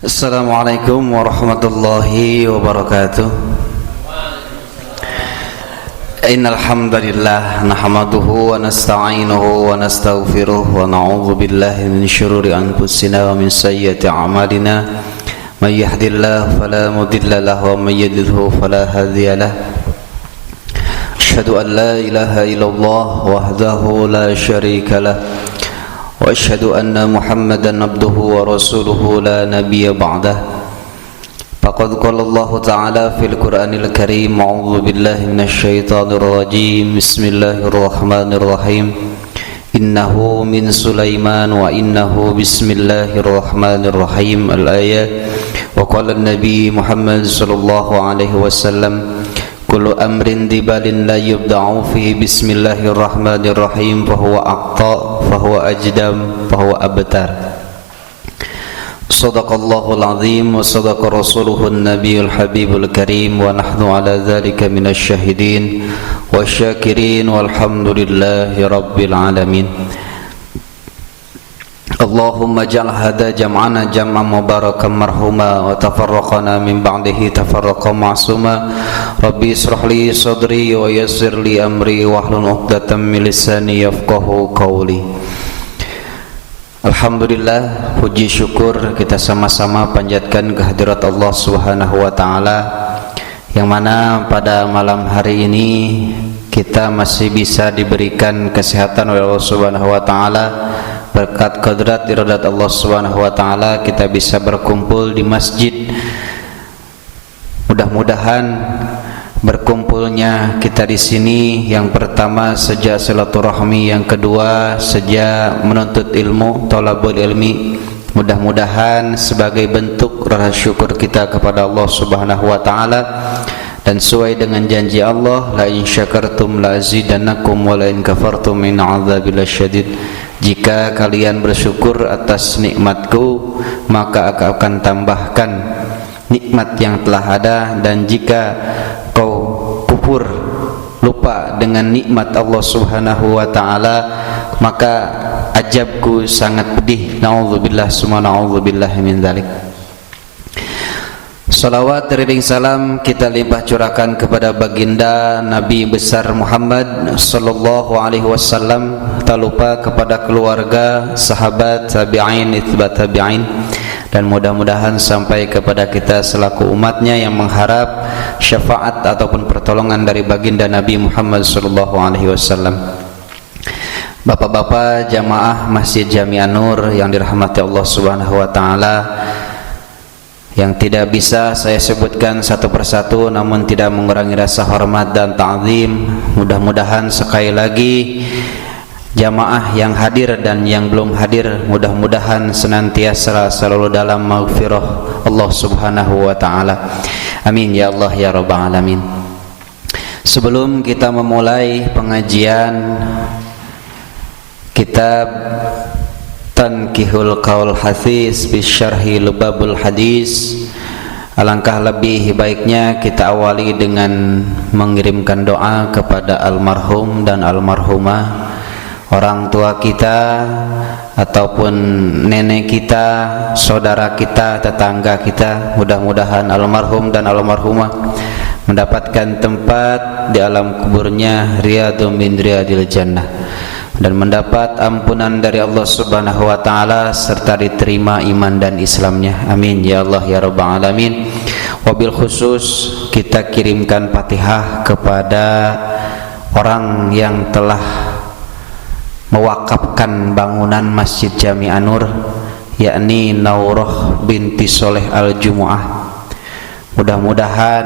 Assalamualaikum warahmatullahi wabarakatuh. Innal hamdalillah nahmaduhu wa nasta'inuhu wa nastaghfiruh wa na'udzu billahi min shururi anfusina wa min sayyiati a'malina. May yahdihillahu fala mudilla lahu wa may yudlilhu fala hadiya lahu. Asyhadu an la ilaha illallah wahdahu la syarika lahu. وأشهد أن محمدا عبده ورسوله لا نبي بعده فقد قال الله تعالى في القرآن الكريم أعوذ بالله من الشيطان الرجيم بسم الله الرحمن الرحيم إنه من سليمان وإنه بسم الله الرحمن الرحيم الآية وقال النبي محمد صلى الله عليه وسلم كل أمر دبال لا يبدأ فيه بسم الله الرحمن الرحيم فهو أقطع فهو أجدم فهو أبتر صدق الله العظيم وصدق رسوله النبي الحبيب الكريم ونحن على ذلك من الشاهدين والشاكرين والحمد لله رب العالمين Allahumma ja'al hada jam'ana jam'an mubarakan marhuma wa tafarraqana min ba'dihi tafarraqan ma'suma. Rabbi israh li sadri wa yassir li amri wahlul 'uqdatam min lisani yafqahu qawli. Alhamdulillah, puji syukur kita sama-sama panjatkan kehadirat Allah Subhanahu wa taala yang mana pada malam hari ini kita masih bisa diberikan kesehatan oleh Allah Subhanahu wa taala. Berkat qadrat iradat Allah Subhanahu wa taala kita bisa berkumpul di masjid. Mudah-mudahan berkumpulnya kita di sini yang pertama sejak silaturahmi, yang kedua sejak menuntut ilmu, thalabul ilmi. Mudah-mudahan sebagai bentuk rasa syukur kita kepada Allah Subhanahu wa taala dan sesuai dengan janji Allah, la in syakartum la azidannakum wa la in kafartum min 'adzabil syadid. Jika kalian bersyukur atas nikmatku, maka aku akan tambahkan nikmat yang telah ada, dan jika kau kufur, lupa dengan nikmat Allah Subhanahu wa taala, maka ajabku sangat pedih. Na'udzubillah summa na'udzubillah min dzalik. Salawat teriring salam kita limpah curahkan kepada baginda Nabi besar Muhammad sallallahu alaihi wasallam, tak lupa kepada keluarga, sahabat, tabi'in, itba' tabi'in, dan mudah-mudahan sampai kepada kita selaku umatnya yang mengharap syafaat ataupun pertolongan dari baginda Nabi Muhammad sallallahu alaihi wasallam. Bapak-bapak jamaah Masjid Jami' An-Nur yang dirahmati Allah Subhanahu wa taala, yang tidak bisa saya sebutkan satu persatu namun tidak mengurangi rasa hormat dan ta'zim. Mudah-mudahan sekali lagi jamaah yang hadir dan yang belum hadir, mudah-mudahan senantiasa selalu dalam maghfirah Allah Subhanahu wa taala. Amin ya Allah ya rabbal alamin. Sebelum kita memulai pengajian kitab Tankihul Qaul Hafiz bi Syarhi Lubabul Hadis, alangkah lebih baiknya kita awali dengan mengirimkan doa kepada almarhum dan almarhumah, orang tua kita ataupun nenek kita, saudara kita, tetangga kita. Mudah-mudahan almarhum dan almarhumah mendapatkan tempat di alam kuburnya riyadhum min riyadil jannah, dan mendapat ampunan dari Allah Subhanahu wa taala serta diterima iman dan Islamnya. Amin ya Allah ya rabbal alamin. Wabil khusus kita kirimkan Fatihah kepada orang yang telah mewakafkan bangunan Masjid Jami' An-Nur, yakni Naurah binti Soleh Al-Jumu'ah. Mudah-mudahan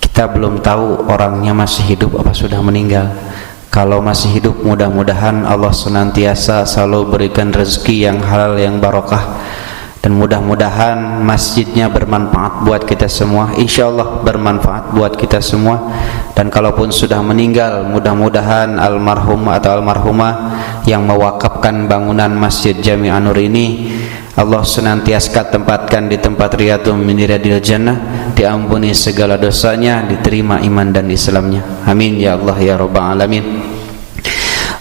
kita belum tahu orangnya masih hidup apa sudah meninggal. Kalau masih hidup, mudah-mudahan Allah senantiasa selalu berikan rezeki yang halal, yang barokah, dan mudah-mudahan masjidnya bermanfaat buat kita semua. Insya Allah bermanfaat buat kita semua. Dan kalaupun sudah meninggal, mudah-mudahan almarhum atau almarhumah yang mewakafkan bangunan Masjid Jami' An-Nur ini Allah senantiasa tempatkan di tempat riyadhum min riyadil jannah, diampuni segala dosanya, diterima iman dan Islamnya. Amin ya Allah ya rabbal alamin.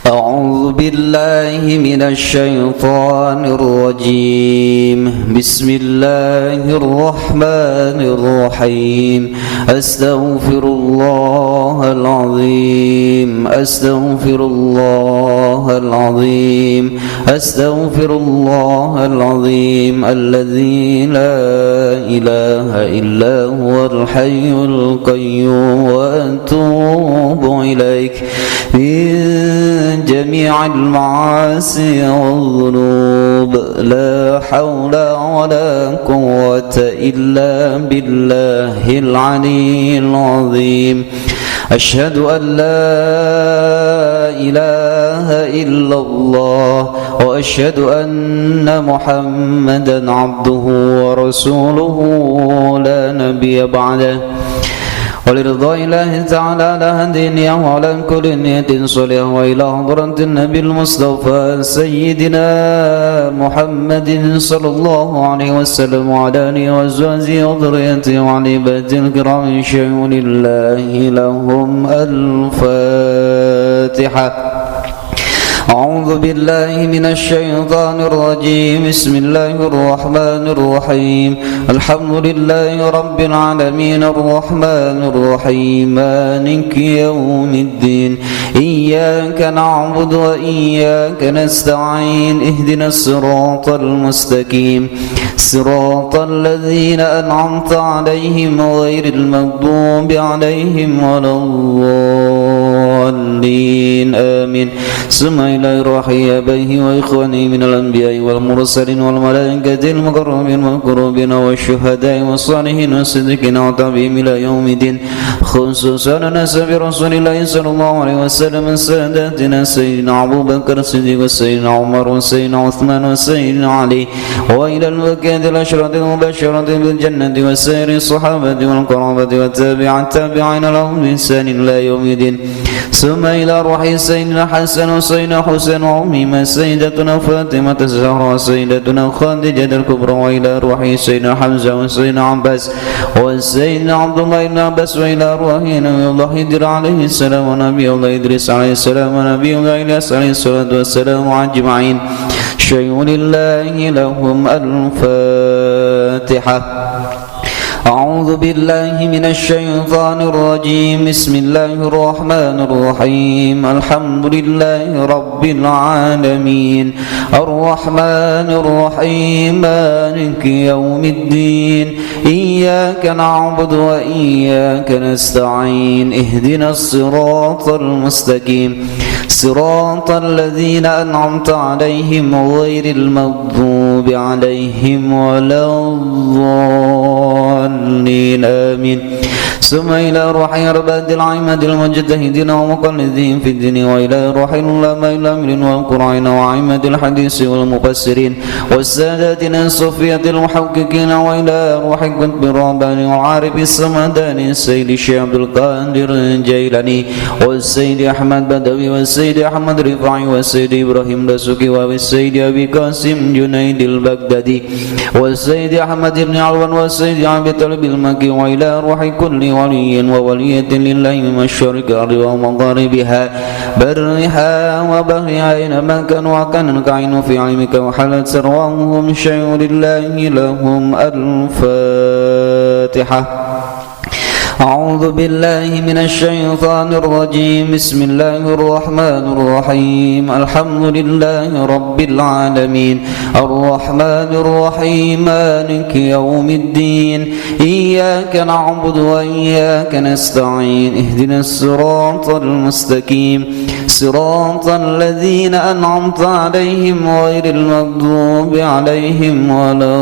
أعوذ بالله من الشيطان الرجيم بسم الله الرحمن الرحيم أستغفر الله العظيم أستغفر الله العظيم أستغفر الله العظيم الذي لا إله إلا هو الحي القيوم وأتوب إليك من جميع المعاصي والذنوب لا حول ولا قوة إلا بالله العلي العظيم أشهد أن لا إله إلا الله وأشهد أن محمدا عبده ورسوله لا نبي بعده ولرضا الله تعالى على هديه وعلى كل نية صالحة وإلى حضرة النبي المصطفى سيدنا محمد صلى الله عليه وسلم وعلى آله وأزواجه وذريته وعلى عباده الكرام شيء لله لهم الفاتحة. أعوذ بالله من الشيطان الرجيم بسم الله الرحمن الرحيم الحمد لله رب العالمين الرحمن الرحيم مالك يوم الدين إياك نعبد وإياك نستعين اهدنا الصراط المستقيم صراط الذين أنعمت عليهم غير المغضوب عليهم ولا الضالين آمين. إلى روحي أبيه وإخواني من الأنبياء والمرسلين والملائكة المقربين والقربين والشهداء والصالحين والصديقين وتابعين إلى يوم الدين خصوصا نسب رسول الله صلى الله عليه وسلم ساداتنا سيدنا أبو بكر الصديق وسيدنا عمر وسيدنا عثمان وسيدنا علي وإلى البقية الأشرة المبشرة بالجنة وسائر الصحابة والقرابة والتابعين لهم بإحسان إلى يوم الدين ثم إلى روح سيدنا حسن وسيدنا حسين وأمهما سيدتنا فاطمة الزهراء سيدتنا خديجة الكبرى وإلى روح سيدنا حمزة وسيدنا عباس وسيدنا عبد الله بن عباس وإلى روح نبي الله خضر عليه السلام ونبي الله إدريس عليه السلام ونبي الله إلياس عليه الصلاة والسلام أجمعين شيء لله لهم الفاتحة. أعوذ بالله من الشيطان الرجيم بسم الله الرحمن الرحيم الحمد لله رب العالمين الرحمن الرحيم مالك يوم الدين إياك نعبد وإياك نستعين اهدنا الصراط المستقيم صراط الذين أنعمت عليهم غير المغضوب عليهم ولا الضالين آمين. ثم إلى روح عباد العماد المجتهدين ومقلدين في الدين وإلى روح العلماء الأمرين والقرآن وعماد الحديث والمفسرين والساداتنا الصوفية المحققين وإلى روح القطب الرباني والعارف السمداني السيد الشيخ عبد القادر الجيلاني والسيد أحمد بدوي والسيد أحمد رفاعي والسيد إبراهيم دسوقي والسيد أبي قاسم جنيد البغدادي والسيد أحمد بن علوان والسيد عبد طلب المكي وإلى روح كل ولي وولية لله من مشارق الأرض ومغاربها برها وبحرها أينما كانوا وكان الكائن في علمك وحلت ثروهم شيء لله لهم الفاتحة. أعوذ بالله من الشيطان الرجيم بسم الله الرحمن الرحيم الحمد لله رب العالمين الرحمن الرحيم مالك يوم الدين إياك نعبد وإياك نستعين اهدنا الصراط المستقيم صراط الذين أنعمت عليهم غير المغضوب عليهم ولا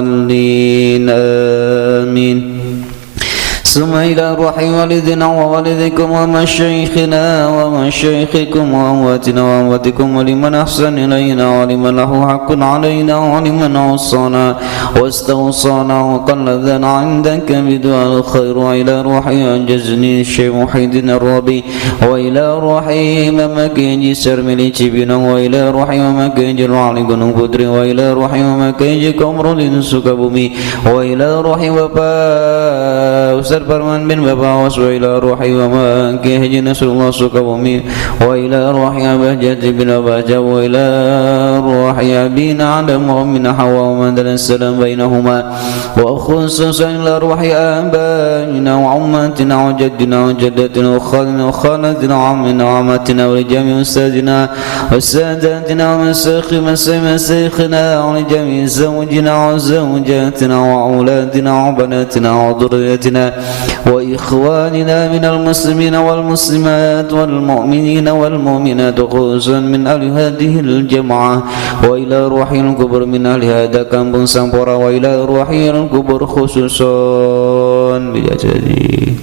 الضالين آمين. ثم إلى روح والدنا ووالدكم ومشايخنا ومشايخكم وأمواتنا وأمواتكم ولمن أحسن إلينا ولمن له حق علينا ولمن أوصانا واستوصانا وقلدنا عندك بدعاء الخير وإلى روح أنجزني الشيخ محيد الربي وإلى روح ممكينجي سرملي تبنا وإلى روح ممكينجي الوعلي قنو بدري وإلى روح ممكينجي كمر لنسك بمي وإلى روح وبا Ustaz Farman bin Babawas, wa ila ruhi wa maki Haji Nasrullah Sukabumi, wa ila ruhi Abah Jati bin Abaja, wa ila ruhi Abina Adam wa min Hawa wa mandalan salam bainahuma, wa khususan ila ruhi abaina wa ummatina wa jaddina wa jaddatina wa khalina wa khalatina wa amina wa amatina wa lijami ustadina wa sadatina wa masaykhina wa lijami zawjina wa zawjatina wa auladina wa banatina wa dhurriyyatina wa ikhwanina minal muslimina wal muslimat wal mu'minina wal mu'minat khususan min ahli hadhil jamaah, wa ila ruhil kubur min ahli hadha kampung Sampora, wa ila ruhil kubur khususan bijadi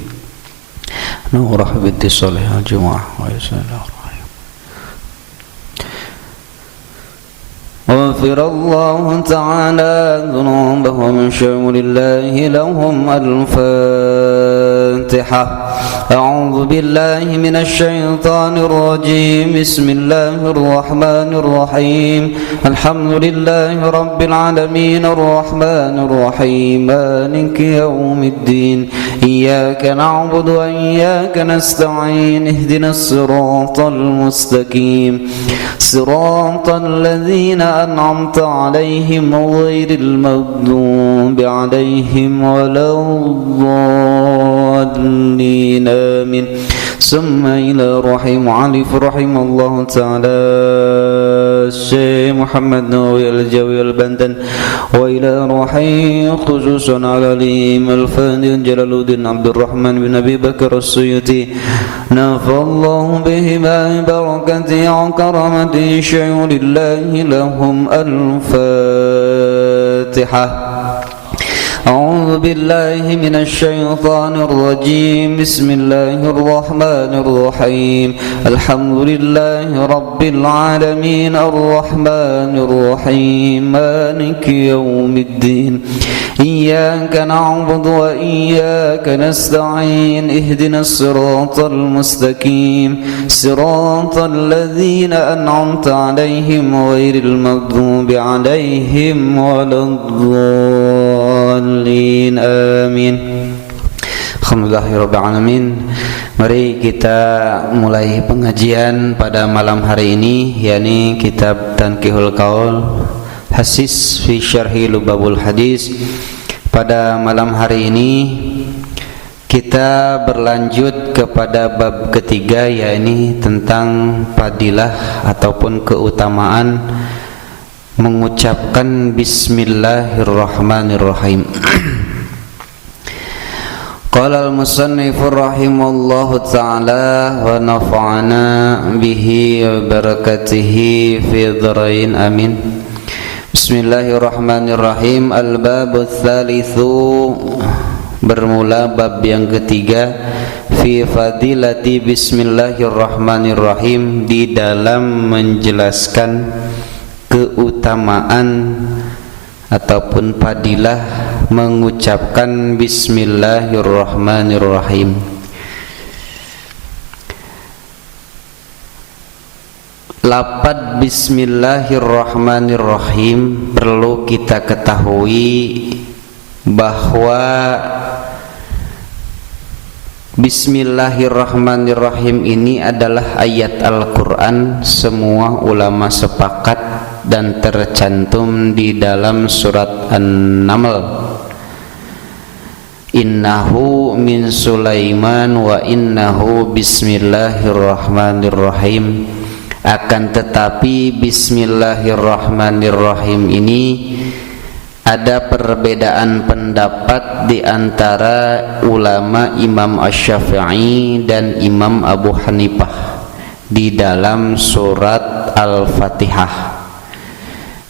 nurah binti Saleh al-Jumu'ah wa sallallahu غفر الله تعالى ذنوبهم شاءوا لله لهم الفاتحة. أعوذ بالله من الشيطان الرجيم. بسم الله الرحمن الرحيم. الحمد لله رب العالمين الرحمن الرحيم مالك يوم الدين. إياك نعبد وإياك نستعين. اهدنا الصراط المستقيم صراط الذين أنعمت عليهم غير المغضوب عليهم ولا الضالين آمين. ثم إلى رحم علف رحم الله تعالى الشيخ محمد نووي الجوي البندن، وإلى رحم خصوصا على الإمام الفاضل جلال الدين عبد الرحمن بن أبي بكر السيوطي نفع الله بهما بركته وكرامته شيء لله لهم الفاتحة. أعوذ بالله من الشيطان الرجيم. بسم الله الرحمن الرحيم. الحمد لله رب العالمين الرحمن الرحيم مالك يوم الدين. إياك نعبد وإياك نستعين. اهدنا الصراط المستقيم صراط الذين أنعمت عليهم غير المغضوب عليهم ولا الضالين آمين. Alhamdulillahirabbil alamin. Mari kita mulai pengajian pada malam hari ini, yakni kitab Tanqihul Qaul Hasis fi Syarhi Lubabul Hadis. Pada malam hari ini kita berlanjut kepada bab ketiga, yakni tentang fadilah ataupun keutamaan mengucapkan Bismillahirrahmanirrahim. Qala al-musannifur rahimallahu ta'ala wa nafa'ana bihi wa barakatihi fi dharain amin. Bismillahirrahmanirrahim. Al-babu tsalitsu, bermula bab yang ketiga, fi fadilati Bismillahirrahmanirrahim, di dalam menjelaskan keutamaan ataupun fadilah mengucapkan Bismillahirrahmanirrahim. Lafaz Bismillahirrahmanirrahim perlu kita ketahui bahwa Bismillahirrahmanirrahim ini adalah ayat Al-Quran. Semua ulama sepakat dan tercantum di dalam surat An-Naml. Innahu min Sulaiman wa innahu Bismillahirrahmanirrahim. Akan tetapi Bismillahirrahmanirrahim ini ada perbedaan pendapat di antara ulama Imam Asy-Syafi'i dan Imam Abu Hanifah di dalam surat Al-Fatihah.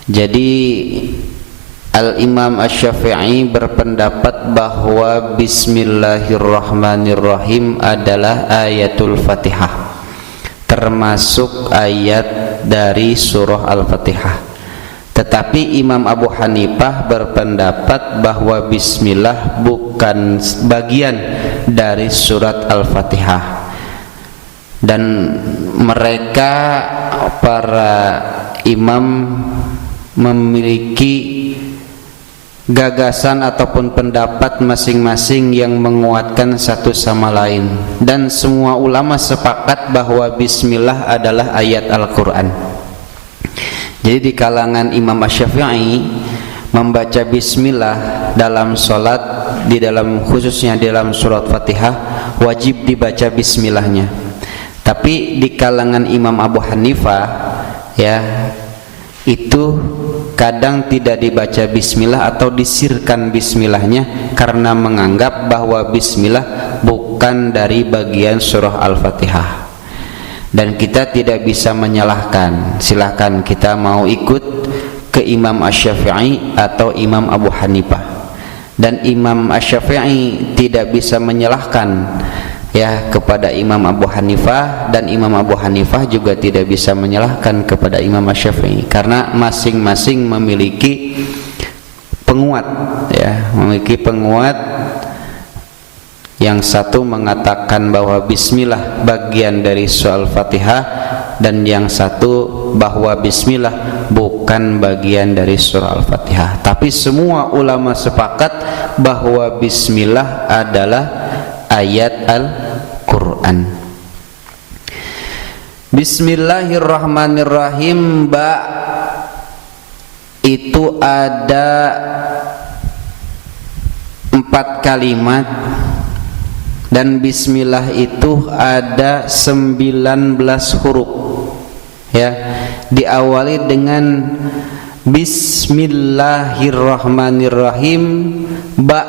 Jadi Al-Imam Asy-Syafi'i berpendapat bahwa Bismillahirrahmanirrahim adalah ayatul Fatihah, termasuk ayat dari surah Al-Fatihah. Tetapi Imam Abu Hanifah berpendapat bahwa Bismillah bukan bagian dari surat Al-Fatihah, dan mereka para imam memiliki gagasan ataupun pendapat masing-masing yang menguatkan satu sama lain, dan semua ulama sepakat bahwa bismillah adalah ayat Al-Quran. Jadi di kalangan Imam Asy-Syafi'i, membaca bismillah dalam sholat, di dalam khususnya di dalam surat Fatihah, wajib dibaca bismillahnya. Tapi di kalangan Imam Abu Hanifah, ya, itu kadang tidak dibaca bismillah atau disirkan bismillahnya karena menganggap bahwa bismillah bukan dari bagian surah Al-Fatihah. Dan kita tidak bisa menyalahkan. Silahkan kita mau ikut ke Imam Asy-Syafi'i atau Imam Abu Hanifah. Dan Imam Asy-Syafi'i tidak bisa menyalahkan, ya, kepada Imam Abu Hanifah, dan Imam Abu Hanifah juga tidak bisa menyalahkan kepada Imam Asy-Syafi'i, karena masing-masing memiliki penguat, ya, memiliki penguat. Yang satu mengatakan bahwa bismillah bagian dari surah Al-Fatihah, dan yang satu bahwa bismillah bukan bagian dari surah Al-Fatihah. Tapi semua ulama sepakat bahwa bismillah adalah ayat Al-Quran. Bismillahirrahmanirrahim, ba itu ada 4 kalimat, dan bismillah itu ada 19 huruf, ya. Diawali dengan bismillahirrahmanirrahim, ba,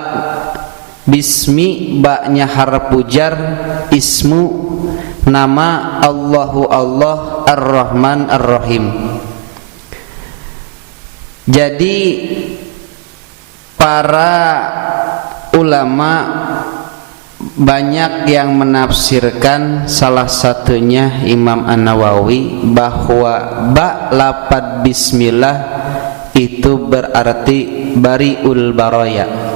bismi, ba-nya harf jar, ismu, nama, Allahu Allah, Ar-Rahman Ar-Rahim. Jadi para ulama banyak yang menafsirkan, salah satunya Imam An-Nawawi, bahwa ba lafaz bismillah itu berarti bariul baraya,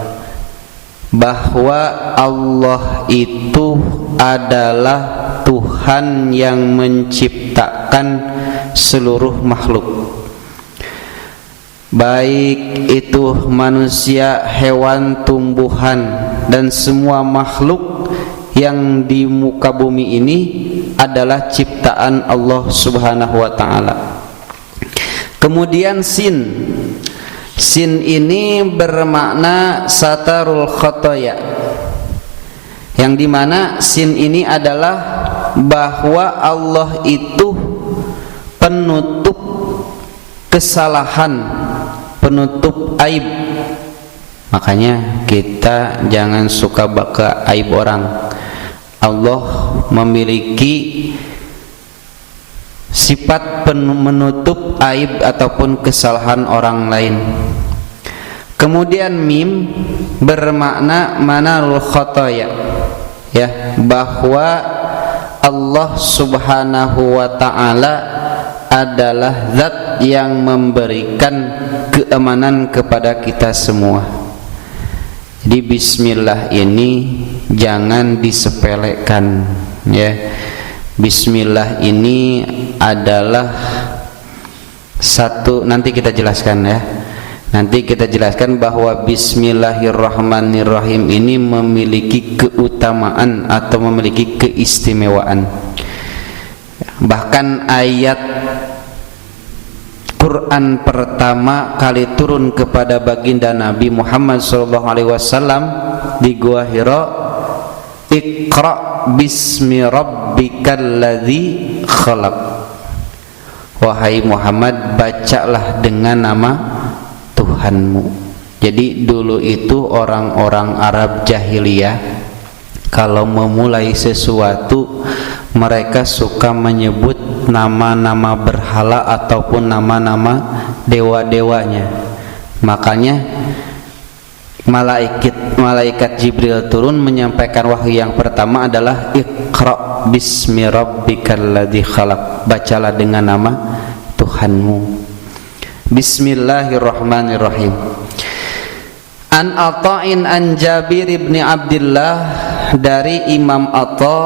bahwa Allah itu adalah Tuhan yang menciptakan seluruh makhluk, baik itu manusia, hewan, tumbuhan, dan semua makhluk yang di muka bumi ini adalah ciptaan Allah Subhanahu wa ta'ala. Kemudian sin ini bermakna satarul khotoya, yang dimana sin ini adalah bahwa Allah itu penutup kesalahan, penutup aib. Makanya kita jangan suka baka aib orang. Allah memiliki sifat menutup aib ataupun kesalahan orang lain. Kemudian mim bermakna manarul khotoya, ya, bahwa Allah Subhanahu wa ta'ala adalah zat yang memberikan keamanan kepada kita semua. Jadi bismillah ini jangan disepelekan, ya. Bismillah ini adalah satu, nanti kita jelaskan, ya. Nanti kita jelaskan bahwa bismillahirrahmanirrahim ini memiliki keutamaan atau memiliki keistimewaan. Bahkan ayat Quran pertama kali turun kepada baginda Nabi Muhammad SAW di Gua Hira, Iqra bismi rabbikal ladzi khalaq. Wahai Muhammad, bacalah dengan nama Tuhanmu. Jadi dulu itu orang-orang Arab jahiliyah kalau memulai sesuatu mereka suka menyebut nama-nama berhala ataupun nama-nama dewa-dewanya. Makanya malaikat Jibril turun menyampaikan wahyu yang pertama adalah Iqra bismi rabbikal ladzi khalaq, bacalah dengan nama Tuhanmu. Bismillahirrahmanirrahim. An Ata'in an Jabir ibn Abdullah, dari Imam Atha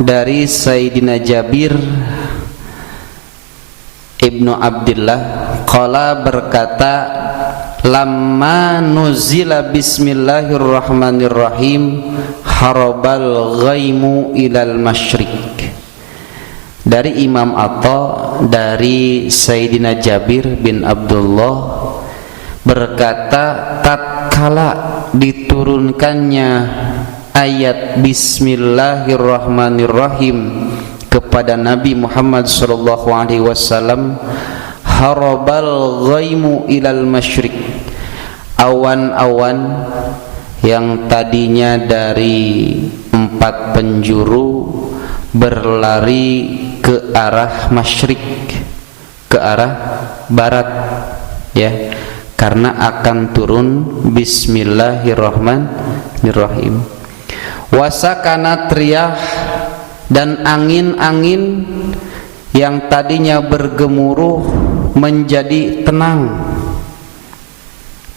dari Sayyidina Jabir ibnu Abdullah, qala berkata, lamma nuzila bismillahirrahmanirrahim harabal ghaimu ilal masyriq. Dari Imam Atha dari Sayyidina Jabir bin Abdullah berkata, tatkala diturunkannya ayat bismillahirrahmanirrahim kepada Nabi Muhammad sallallahu alaihi wasallam, harabal ghaimu ilal masyriq, awan-awan yang tadinya dari 4 penjuru berlari ke arah masyriq, ke arah barat, ya, karena akan turun bismillahirrahmanirrahim. Wasakanat riyah, dan angin-angin yang tadinya bergemuruh menjadi tenang.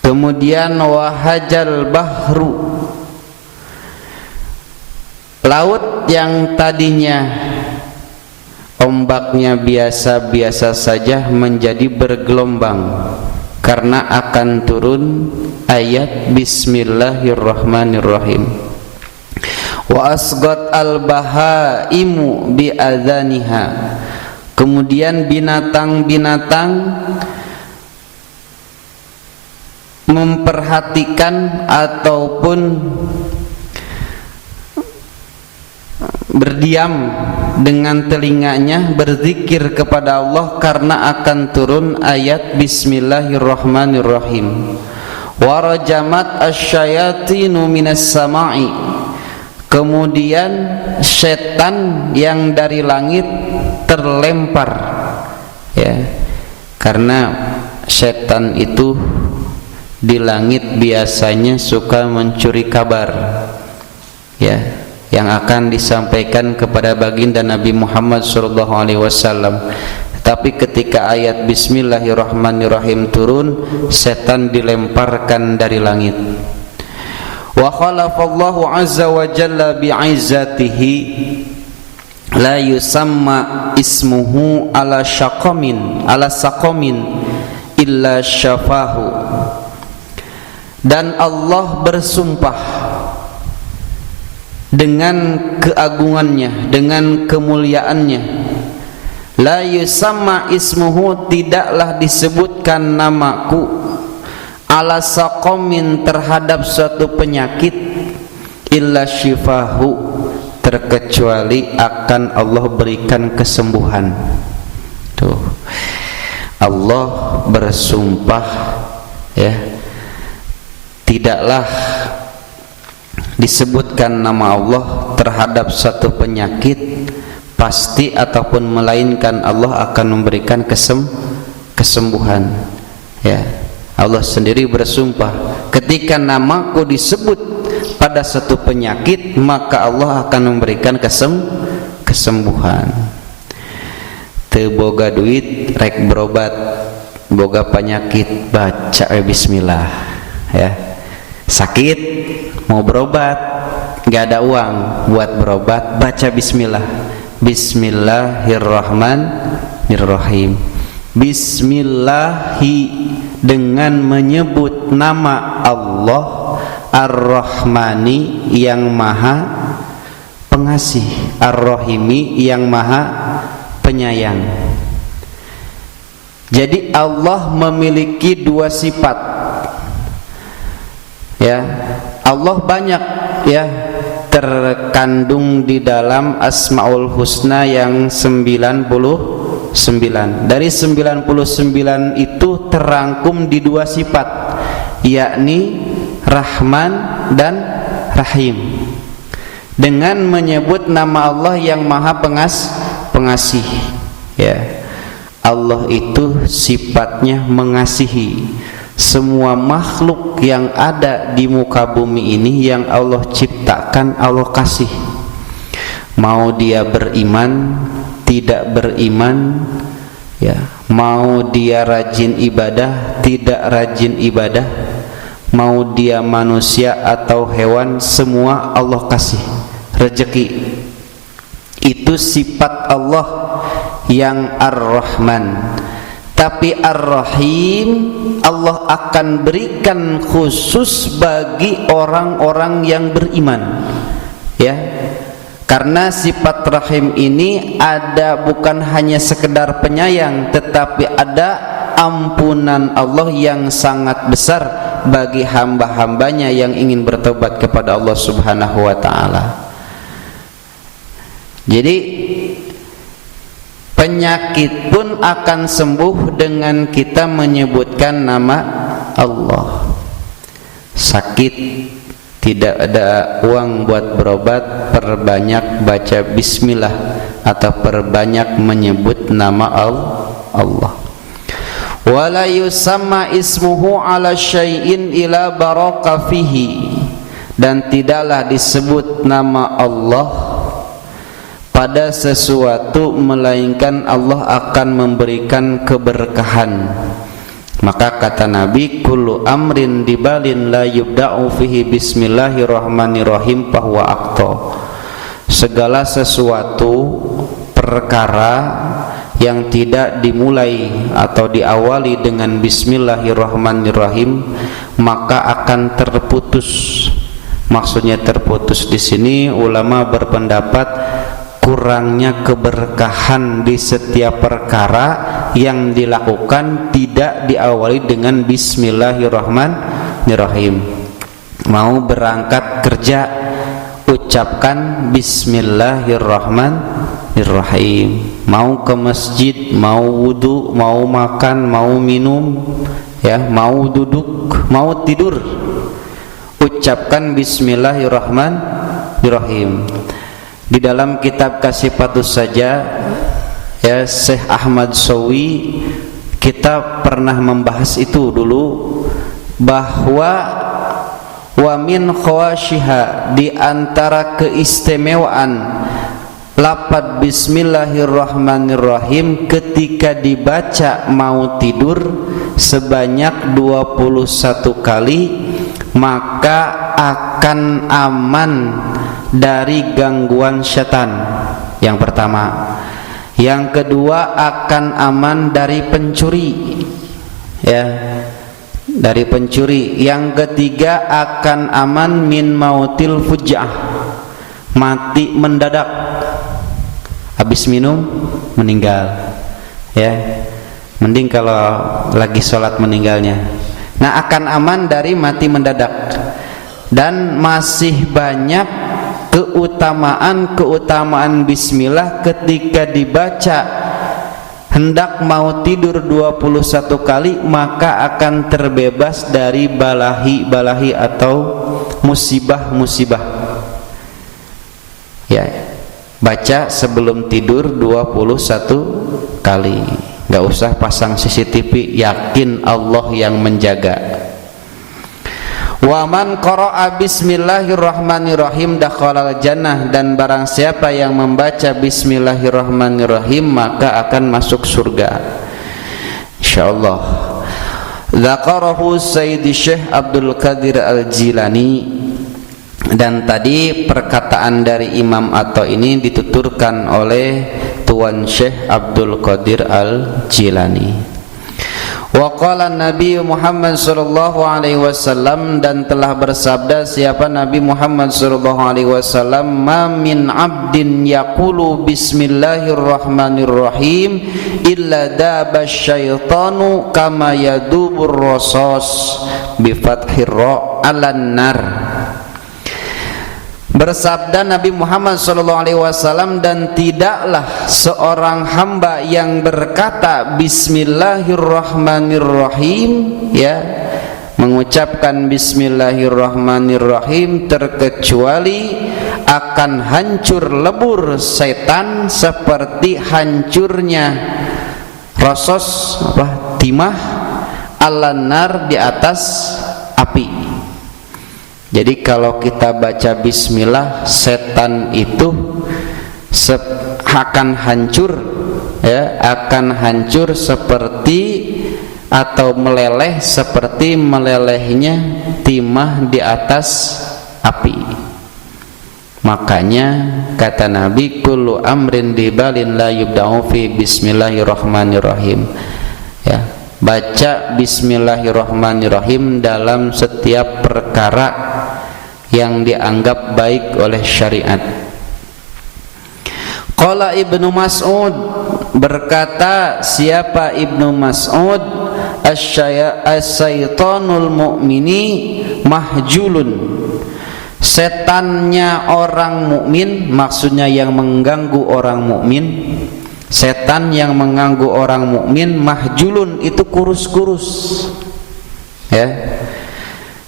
Kemudian wahajal bahru, laut yang tadinya ombaknya biasa-biasa saja menjadi bergelombang karena akan turun ayat bismillahirrahmanirrahim. Wa asgat al-bahaimu bi adzaniha, kemudian binatang-binatang memperhatikan ataupun berdiam dengan telinganya berzikir kepada Allah karena akan turun ayat bismillahirrahmanirrahim. Warajamat asyayatinu minas sama'i, kemudian setan yang dari langit terlempar, ya, karena setan itu di langit biasanya suka mencuri kabar, ya, yang akan disampaikan kepada baginda Nabi Muhammad SAW. Tapi ketika ayat bismillahirrahmanirrahim turun, setan dilemparkan dari langit. Wa khalafallahu azza wa jalla bi'izzatihi la yusamma ismuhu ala syaqamin illa syafahu. Dan Allah bersumpah dengan keagungannya, dengan kemuliaannya, la yusamma ismuhu, tidaklah disebutkan namaku, ala saqamin, terhadap suatu penyakit, illa syifahu, terkecuali akan Allah berikan kesembuhan. Tuh, Allah bersumpah, ya, tidaklah disebutkan nama Allah terhadap suatu penyakit pasti ataupun melainkan Allah akan memberikan kesembuhan, ya. Allah sendiri bersumpah, ketika namaku disebut pada satu penyakit, maka Allah akan memberikan kesembuhan. Teu boga duit rek berobat, boga penyakit baca bismillah, ya. Sakit mau berobat, gak ada uang buat berobat, baca bismillah. Bismillahirrahmanirrahim. Bismillahi, dengan menyebut nama Allah, Ar-Rahmani, yang maha pengasih, Ar-Rahimi, yang maha penyayang. Jadi Allah memiliki 2 sifat, ya. Allah banyak, ya, terkandung di dalam Asmaul Husna yang 99. Dari 99 itu terangkum di 2 sifat, yakni Rahman dan Rahim. Dengan menyebut nama Allah yang maha pengasih, ya. Allah itu sifatnya mengasihi. Semua makhluk yang ada di muka bumi ini yang Allah ciptakan, Allah kasih. Mau dia beriman, tidak beriman, ya, mau dia rajin ibadah, tidak rajin ibadah, mau dia manusia atau hewan, semua Allah kasih rezeki. Itu sifat Allah yang Ar-Rahman. Tapi Ar-Rahim Allah akan berikan khusus bagi orang-orang yang beriman, ya. Karena sifat Rahim ini ada bukan hanya sekedar penyayang, tetapi ada ampunan Allah yang sangat besar bagi hamba-hambanya yang ingin bertobat kepada Allah Subhanahu wa ta'ala. Jadi penyakit pun akan sembuh dengan kita menyebutkan nama Allah. Sakit tidak ada uang buat berobat, perbanyak baca bismillah atau perbanyak menyebut nama Allah. Wala yusamma ismuhu ala syai'in ila baraka fihi, dan tidaklah disebut nama Allah pada sesuatu melainkan Allah akan memberikan keberkahan. Maka kata Nabi, kullu amrin dibalin la yubda'u fihi bismillahirrahmanirrahim fahuwa aqta. Segala sesuatu perkara yang tidak dimulai atau diawali dengan bismillahirrahmanirrahim maka akan terputus. Maksudnya terputus di sini ulama berpendapat kurangnya keberkahan di setiap perkara yang dilakukan tidak diawali dengan bismillahirrahmanirrahim. Mau berangkat kerja, ucapkan bismillahirrahmanirrahim. Mau ke masjid, mau wudu, mau makan, mau minum, ya, mau duduk, mau tidur, ucapkan bismillahirrahmanirrahim. Di dalam kitab Kasifatus Saja, ya, Syekh Ahmad Sawi, kita pernah membahas itu dulu, bahwa wa min khawashiha, di antara keistimewaan lafaz bismillahirrahmanirrahim ketika dibaca mau tidur sebanyak 21 kali, maka akan aman dari gangguan syaitan. Yang pertama. Yang kedua, akan aman dari pencuri, ya, dari pencuri. Yang ketiga, akan aman min mautil fujah, mati mendadak, habis minum meninggal, ya. Mending kalau lagi sholat meninggalnya. Nah, akan aman dari mati mendadak. Dan masih banyak keutamaan bismillah ketika dibaca hendak mau tidur 21 kali, maka akan terbebas dari balahi atau musibah-musibah. Ya, baca sebelum tidur 21 kali. Gak usah pasang CCTV, yakin Allah yang menjaga. Wa man qara'a bismillahirrahmanirrahim dakhalal jannah, dan barang siapa yang membaca bismillahirrahmanirrahim maka akan masuk surga, insyaallah. Dzakarahu Sayyid Syekh Abdul Qadir Al-Jilani, dan tadi perkataan dari Imam Atha ini dituturkan oleh Tuan Syekh Abdul Qadir Al-Jilani. Wa qala Nabi Muhammad sallallahu alaihi wasallam, dan telah bersabda siapa Nabi Muhammad sallallahu alaihi wasallam, ma min 'abdin yaqulu bismillahirrahmanirrahim illa daba syaitanu kama yadubur rasas bi fathir ra 'alan nar. Bersabda Nabi Muhammad SAW, dan tidaklah seorang hamba yang berkata bismillahirrahmanirrahim, ya, mengucapkan bismillahirrahmanirrahim, terkecuali akan hancur lebur setan seperti hancurnya rasos, timah alanar, di atas api. Jadi kalau kita baca bismillah, setan itu akan hancur, ya, akan hancur seperti atau meleleh seperti melelehnya timah di atas api. Makanya kata Nabi, kullu amrin dibalin la yubda'u fi bismillahirrahmanirrahim. Ya, baca bismillahirrahmanirrahim dalam setiap perkara yang dianggap baik oleh syariat. Qala Ibnu Mas'ud, berkata siapa Ibnu Mas'ud, as-syaitanul mu'mini mahjulun, setannya orang mukmin, maksudnya yang mengganggu orang mukmin. Setan yang mengganggu orang mukmin mahjulun, itu kurus-kurus. Ya.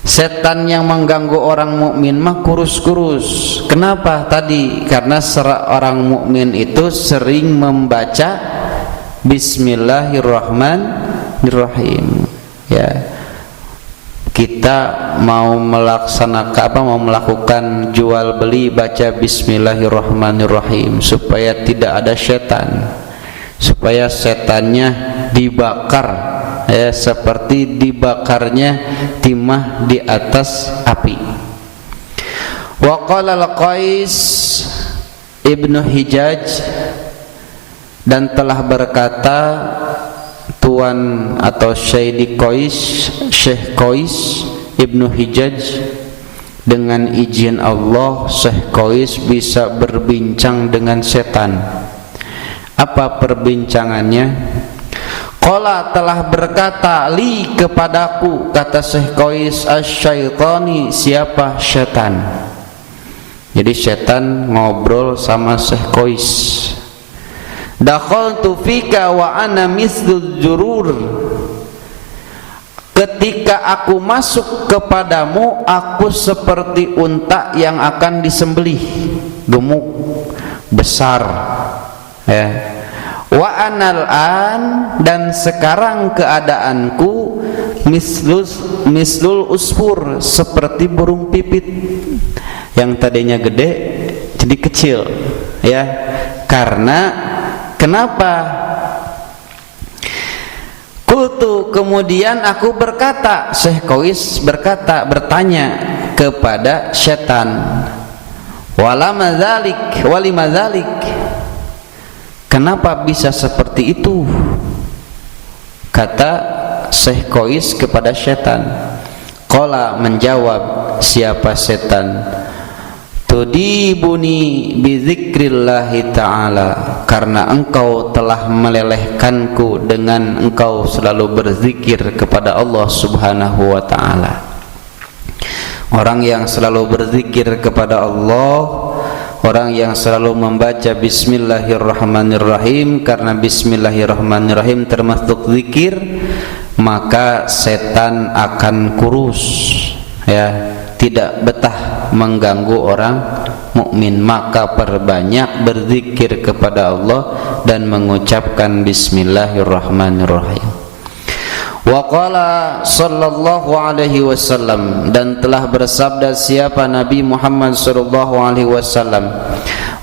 Setan yang mengganggu orang mukmin mah kurus-kurus. Kenapa tadi? Karena orang mukmin itu sering membaca bismillahirrahmanirrahim. Ya. Kita mau melakukan jual beli, baca bismillahirrahmanirrahim supaya tidak ada setan, supaya setannya dibakar, ya, seperti dibakarnya timah di atas api. Wa qala al-Qais Ibnu Hijaj, dan telah berkata Tuan atau Syekh Qais Ibnu Hijaj, dengan izin Allah Syekh Qais bisa berbincang dengan setan. Apa perbincangannya? Qala, telah berkata li kepadaku, kata Syekh Qais, asy-syaitani, siapa setan. Jadi setan ngobrol sama Syekh Qais. Dakhaltu fika wa ana mislul jurur, ketika aku masuk kepadamu aku seperti unta yang akan disembelih, gemuk, besar, ya. Wa anal an, dan sekarang keadaanku mislul usfur, seperti burung pipit yang tadinya gede jadi kecil, ya. Karena kenapa? Qultu, kemudian aku berkata, Syekh Qais bertanya kepada setan, walimadzalik, kenapa bisa seperti itu? Kata Syekh Qais kepada setan. Qala, menjawab siapa setan, tudibuni bizikrillahi ta'ala, karena engkau telah melelehkanku dengan engkau selalu berzikir kepada Allah subhanahu wa ta'ala. Orang yang selalu berzikir kepada Allah, orang yang selalu membaca bismillahirrahmanirrahim, karena bismillahirrahmanirrahim termasuk zikir, maka setan akan kurus, ya, tidak betah mengganggu orang mukmin. Maka perbanyak berzikir kepada Allah dan mengucapkan bismillahirrahmanirrahim. Wa qala sallallahu alaihi wasallam, dan telah bersabda siapa Nabi Muhammad sallallahu alaihi wasallam,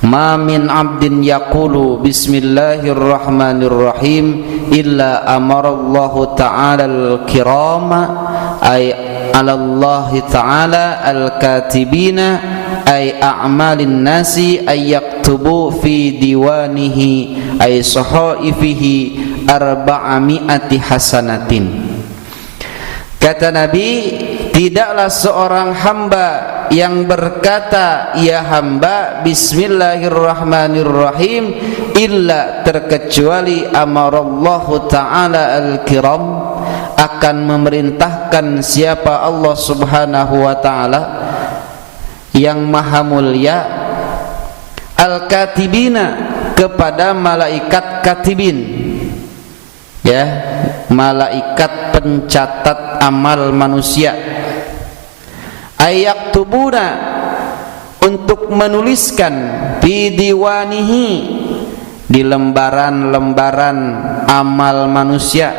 ma min abdin yaqulu bismillahirrahmanirrahim illa amarallahu ta'ala al-kirama ay alallahi ta'ala al-katibina ay a'malin nasi ay yaktubu fi diwanihi ay sahaifihi arba'ami'ati hasanatin. Kata Nabi, tidaklah seorang hamba yang berkata ya hamba bismillahirrahmanirrahim illa, terkecuali amarallahu ta'ala al-kiram, akan memerintahkan siapa Allah subhanahu wa ta'ala yang maha mulia, al-katibina, kepada malaikat katibin, ya, malaikat pencatat amal manusia, ayaktubuna, untuk menuliskan fi diwanihi, di lembaran-lembaran amal manusia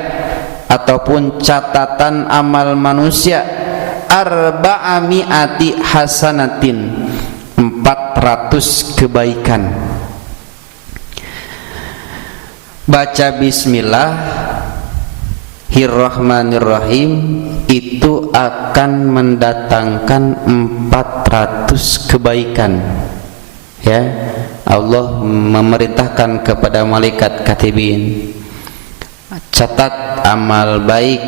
ataupun catatan amal manusia, arba'ami'ati hasanatin, 400 kebaikan. Baca bismillahirrahmanirrahim itu akan mendatangkan 400 kebaikan, ya. Allah memerintahkan kepada malaikat katibin catat amal baik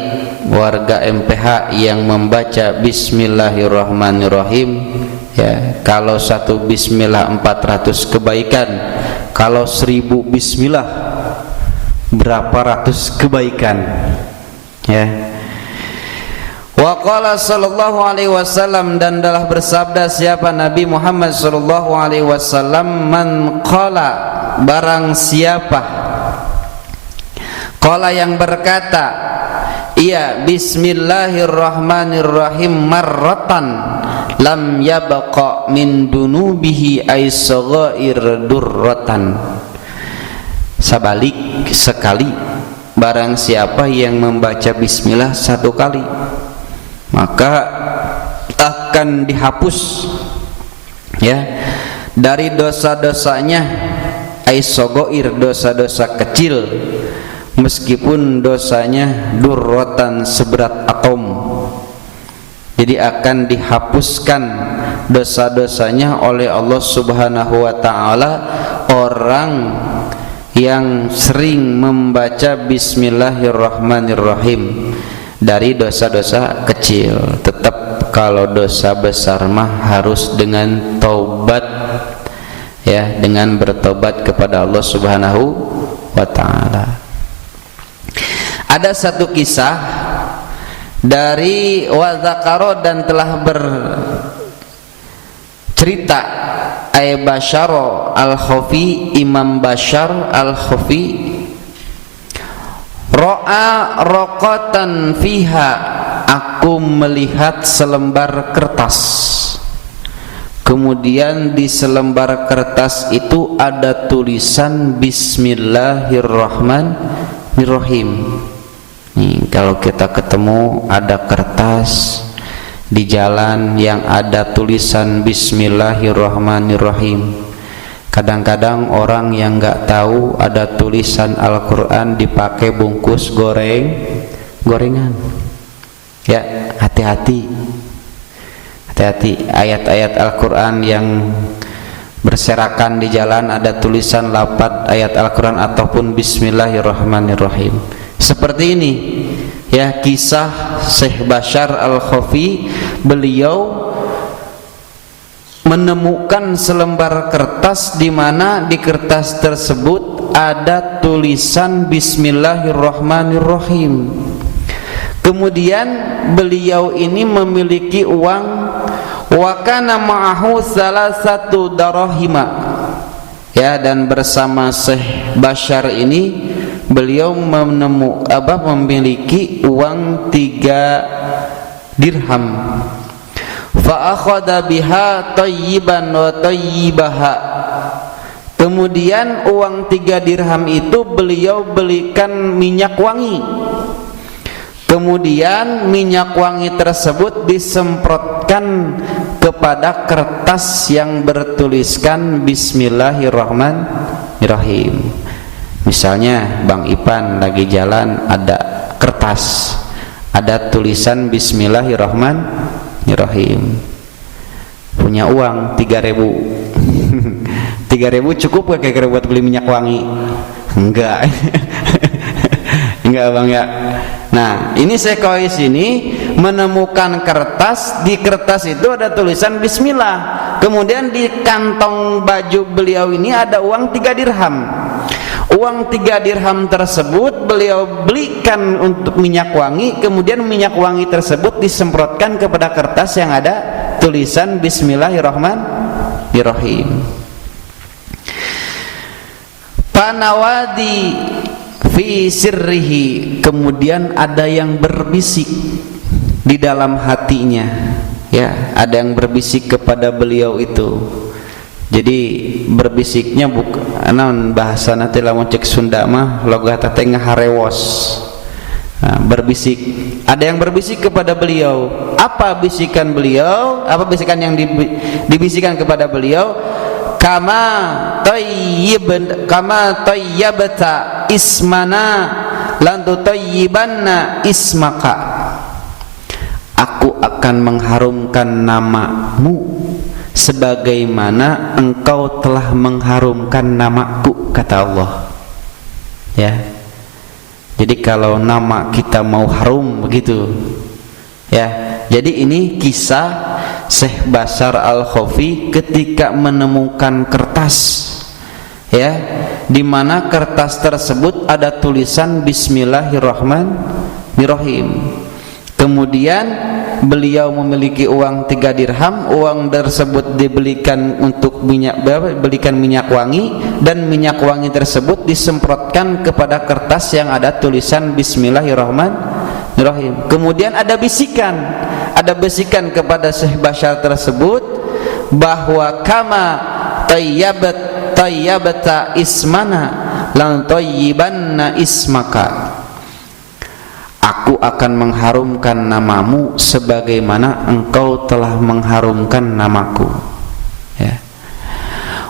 warga MPH yang membaca Bismillahirrahmanirrahim, ya. Kalau satu bismillah 400 kebaikan, kalau 1000 bismillah berapa ratus kebaikan, ya. Wa qala sallallahu alaihi wasallam, dan telah bersabda siapa Nabi Muhammad sallallahu alaihi wasallam, man qala, barang siapa qala yang berkata iya bismillahirrahmanirrahim marratan lam yabqa min dunubihi ay saghair durratan, sabalik sekali, barang siapa yang membaca bismillah satu kali maka akan dihapus, ya, dari dosa-dosanya ay saghair, dosa-dosa kecil, meskipun dosanya durratan seberat atom. Jadi akan dihapuskan dosa-dosanya oleh Allah Subhanahu wa taala orang yang sering membaca Bismillahirrahmanirrahim dari dosa-dosa kecil. Tetap kalau dosa besar mah harus dengan taubat, ya, dengan bertobat kepada Allah Subhanahu wa taala. Ada satu kisah dari wadzakaro, dan telah bercerita Bashar al-Khafi, Imam Bashar al-Khafi, ro'a roqatan fiha, aku melihat selembar kertas, kemudian di selembar kertas itu ada tulisan Bismillahirrahmanirrahim. Nih, kalau kita ketemu ada kertas di jalan yang ada tulisan Bismillahirrahmanirrahim, kadang-kadang orang yang nggak tahu ada tulisan Al-Quran dipakai bungkus gorengan, ya, hati-hati, hati-hati. Ayat-ayat Al-Quran yang berserakan di jalan ada tulisan lafaz ayat Al-Quran ataupun Bismillahirrahmanirrahim. Seperti ini, ya, kisah Syekh Bashar al-Khafi. Beliau menemukan selembar kertas di mana di kertas tersebut ada tulisan Bismillahirrahmanirrahim. Kemudian beliau ini memiliki uang, wa kana ma'ahu salasatu darahima, ya, dan bersama Syekh Bashar ini beliau memiliki uang 3 dirham. Fa akhadha biha thayyiban wa thayyibaha. Kemudian uang 3 dirham itu beliau belikan minyak wangi. Kemudian minyak wangi tersebut disemprotkan kepada kertas yang bertuliskan Bismillahirrahmanirrahim. Misalnya Bang Ipan lagi jalan, ada kertas, ada tulisan Bismillahirrahmanirrahim. Punya uang 3.000. 3.000 cukup gak kira-kira buat beli minyak wangi? Enggak. Enggak Bang, ya. Nah, ini Syekh Kois ini menemukan kertas, di kertas itu ada tulisan Bismillah. Kemudian di kantong baju beliau ini ada uang 3 dirham. Uang 3 dirham tersebut beliau belikan untuk minyak wangi. Kemudian minyak wangi tersebut disemprotkan kepada kertas yang ada tulisan Bismillahirrahmanirrahim. Panawadi fi sirrihi, kemudian ada yang berbisik di dalam hatinya, ya, ada yang berbisik kepada beliau itu. Jadi berbisiknya bukan bahasa nanti lamun cek Sunda mah logatna teh ngaharewos. Nah, berbisik, ada yang berbisik kepada beliau. Apa bisikan beliau? Apa bisikan yang dibisikkan kepada beliau? Kama tayyibta ismana lan tutayyibanna ismaka. Aku akan mengharumkan namamu sebagaimana engkau telah mengharumkan namaku, kata Allah. Ya. Jadi kalau nama kita mau harum begitu ya. Jadi ini kisah Syekh Bashar Al-Khofi ketika menemukan kertas ya, di mana kertas tersebut ada tulisan Bismillahirrahmanirrahim. Kemudian beliau memiliki uang 3 dirham. Uang tersebut dibelikan untuk belikan minyak wangi, dan minyak wangi tersebut disemprotkan kepada kertas yang ada tulisan Bismillahirrahmanirrahim. Kemudian ada bisikan kepada Syekh Bashar tersebut bahwa kama tayyabata ismana lan tayyibanna ismaka. Aku akan mengharumkan namamu sebagaimana engkau telah mengharumkan namaku ya.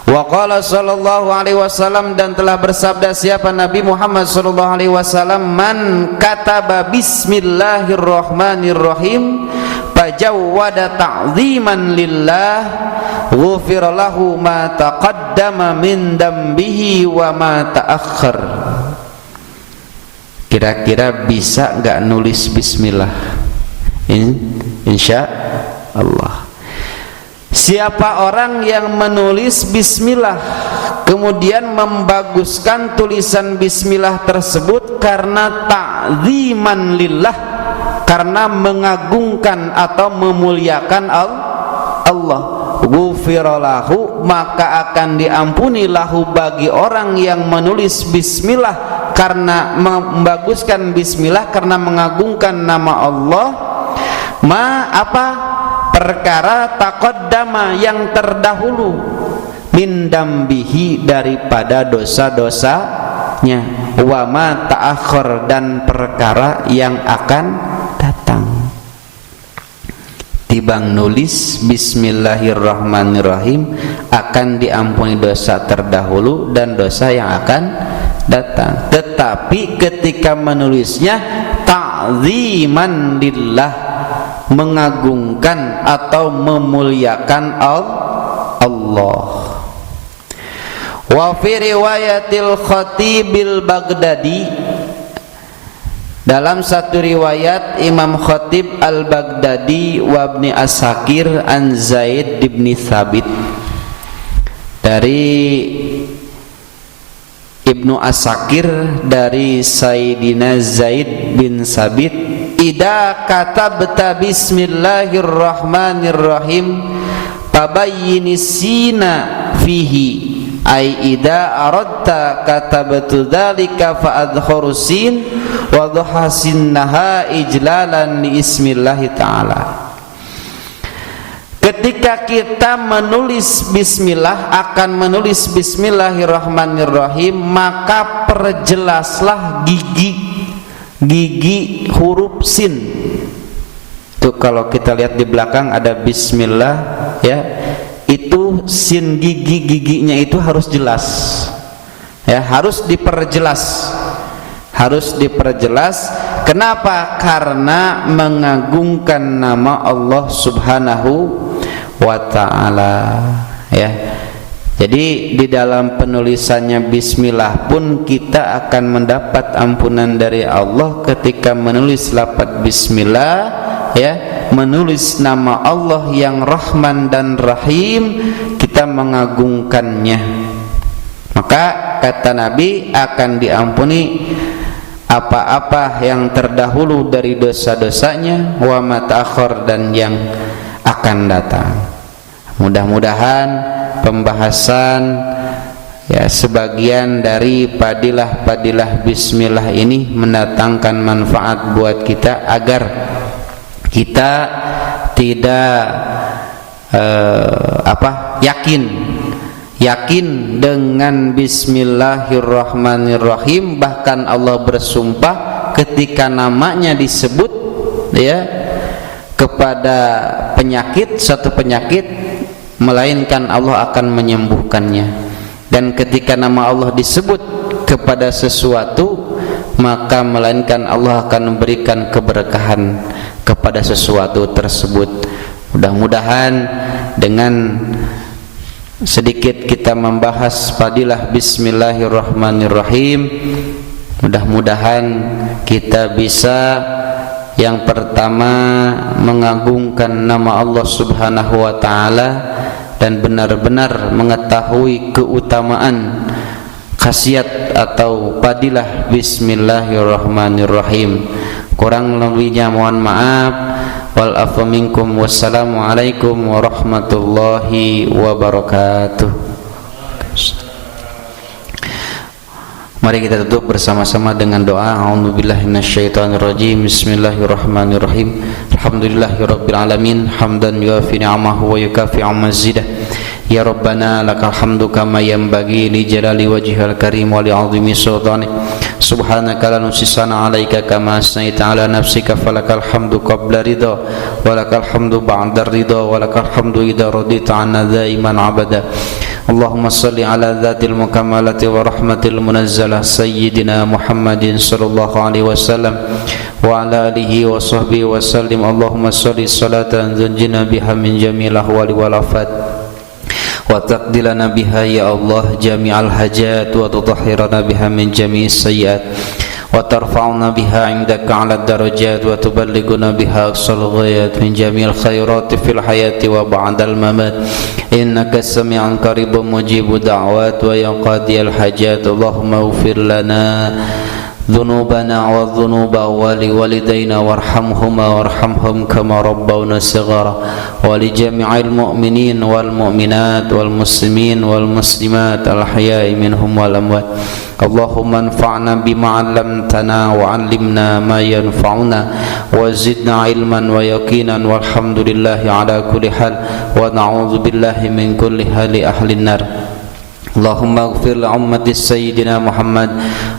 Wa qala sallallahu alaihi wasallam, dan telah bersabda siapa Nabi Muhammad sallallahu alaihi wasallam, man kataba bismillahirrahmanirrahim fajawwada ta'ziman lillah ghufira lahu ma taqaddama min dambihi wa ma ta'akhkhar. Kira-kira bisa enggak nulis bismillah? Insya Allah. Siapa orang yang menulis bismillah kemudian membaguskan tulisan bismillah tersebut karena ta'ziman lillah, karena mengagungkan atau memuliakan Allah, ghufira lahu, maka akan diampuni lahu bagi orang yang menulis bismillah karena membaguskan bismillah, karena mengagungkan nama Allah, perkara taqaddama yang terdahulu, min dambihi daripada dosa-dosanya, wa ma ta'akhkhar dan perkara yang akan datang. Tibang nulis bismillahirrahmanirrahim akan diampuni dosa terdahulu dan dosa yang akan datang. Tetapi ketika menulisnya ta'ziman lillah, mengagungkan atau memuliakan Allah. Wa fi riwayatil Khatibil Baghdadi, dalam satu riwayat Imam Khatib Al-Baghdadi wa Ibni Asakir an Zaid bin Thabit, dari Ibnu Asakir dari Sayyidina Zaid bin Sabit, idza katabta bismillahirrahmanirrahim fabayyinisina fihi, ay idza aradta katabtu dzalika fa adkhurusin wa dhahasinnaha ijlalan li ismillahi ta'ala. Ketika kita menulis bismillah, akan menulis bismillahirrahmanirrahim, maka perjelaslah gigi huruf sin. Tuh kalau kita lihat di belakang ada bismillah ya, itu sin giginya itu harus jelas ya, harus diperjelas. Kenapa? Karena mengagungkan nama Allah Subhanahu wa ta'ala ya. Jadi di dalam penulisannya bismillah pun kita akan mendapat ampunan dari Allah ketika menulis lafaz bismillah ya, menulis nama Allah yang Rahman dan Rahim, kita mengagungkannya, maka kata Nabi akan diampuni apa-apa yang terdahulu dari dosa-dosanya, wa ma ta'akhkhar dan yang akan datang. Mudah-mudahan pembahasan ya sebagian dari padilah bismillah ini mendatangkan manfaat buat kita, agar kita tidak yakin dengan bismillahirrahmanirrahim. Bahkan Allah bersumpah ketika namanya disebut ya kepada penyakit, satu penyakit, melainkan Allah akan menyembuhkannya. Dan ketika nama Allah disebut kepada sesuatu, maka melainkan Allah akan memberikan keberkahan kepada sesuatu tersebut. Mudah-mudahan dengan sedikit kita membahas fadilah bismillahirrahmanirrahim, Mudah-mudahan kita bisa yang pertama mengagungkan nama Allah Subhanahu wa taala dan benar-benar mengetahui keutamaan khasiat atau fadilah bismillahirrahmanirrahim. Kurang lebihnya mohon maaf. Wal afu minkum. Wassalamualaikum warahmatullahi wabarakatuh. Mari kita tutup bersama-sama dengan doa. A'udzubillahi minasyaitonirrajim. Bismillahirrahmanirrahim. Alhamdulillahirabbil alamin, hamdan yuafi ni'amahu wa yukafi mazidah. Ya Rabbana lakal hamdu kama yanbaghi li jalali wajhikal karim wa li 'azimi sultanik. Subhanaka la nuhsi sana'an 'alaika kama asnaita 'ala nafsika, falakal hamdu qabla ridha wa lakal hamdu ba'da ridha wa lakal hamdu idza radita 'anna daiman abada. Allahumma salli ala dhatil mukammalati wa rahmatil munazzalah sayyidina Muhammadin sallallahu alaihi wasallam wa ala alihi wa sahbihi wa sallim. Allahumma salli salatan tunjina biha min jamil ahwali wal afat wa taqdilana biha ya Allah jami'al hajat wa tutahhirana biha min jami'is sayyiat wa tarfa'una biha 'indaka 'ala darajat wa tuballighuna biha aqsal ghayat min jami'il khairati fil hayati wa ba'dal mamat. Innaka sami'un qaribun mujibud da'wat wa ya qadiyal hajat. Allahumma ighfir lana ذنوبنا وذنوب والدينا وارحمهما وارحمهم كما ربونا صغارا ولجميع المؤمنين والمؤمنات والمسلمين والمسلمات الأحياء منهم والأموات. اللهم انفعنا بما علمتنا وعلمنا ما ينفعنا وزدنا علما ويقينا والحمد لله على كل حال ونعوذ بالله من كل حال أهل النار. اللهم اغفر لأمة سيدنا محمد.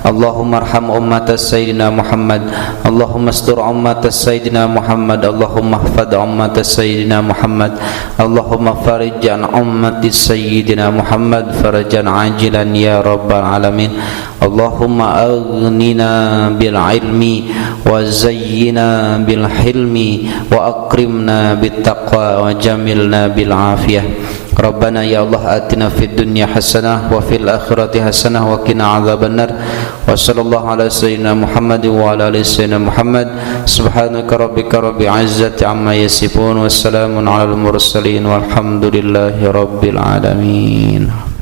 اللهم ارحم أمة سيدنا محمد. اللهم استر أمة سيدنا محمد. اللهم احفظ أمة سيدنا محمد. اللهم فرج عن أمة سيدنا محمد فرجا عاجلا يا رب العالمين. اللهم أغننا بالعلم وزينا بالحلم وأكرمنا بالتقوى وجملنا بالعافية. ربنا يا الله آتنا في الدنيا حسنة وفي الآخرة حسنة وقنا عذاب النار. وصلى الله على سيدنا محمد وعلى آل سيدنا محمد. سبحانك ربك رب العزة عما يصفون والسلام على المرسلين والحمد لله رب العالمين.